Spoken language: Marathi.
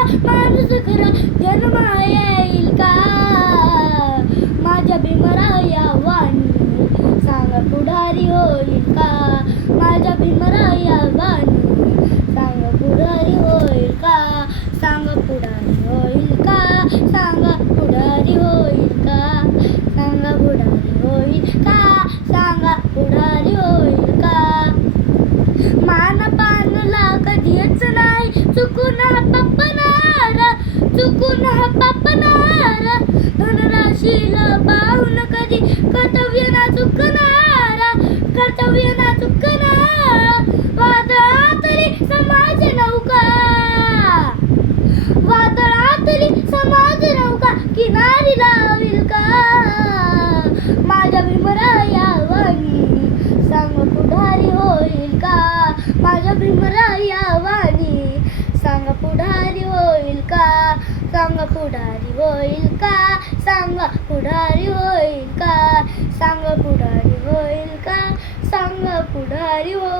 का माणूस खरा जन्मा येईल का माझ्या भीमराया वाणी सांग पुढारी होईल का माझ्या भीमराया वाणी सांग पुढारी होईल का सांग पुढारी होईल का सांग पुढारी होईल का सांग पुढारी होईल का सांग पुढारी होईल का मानपानला कधीच नाही चुकून पापनार धनराशीला पाहून कधी कर्तव्य ना चुकणार वादळातली समाज नौका किनारी लावील का माझ्या भीमराया वाणी सांग पुढारी होईल का माझ्या भीमराया वाणी सांग पुढारी होईल का सांग पुढारी होईल का सांग पुढारी होईल का सांग पुढारी होईल का सांग पुढारी होईल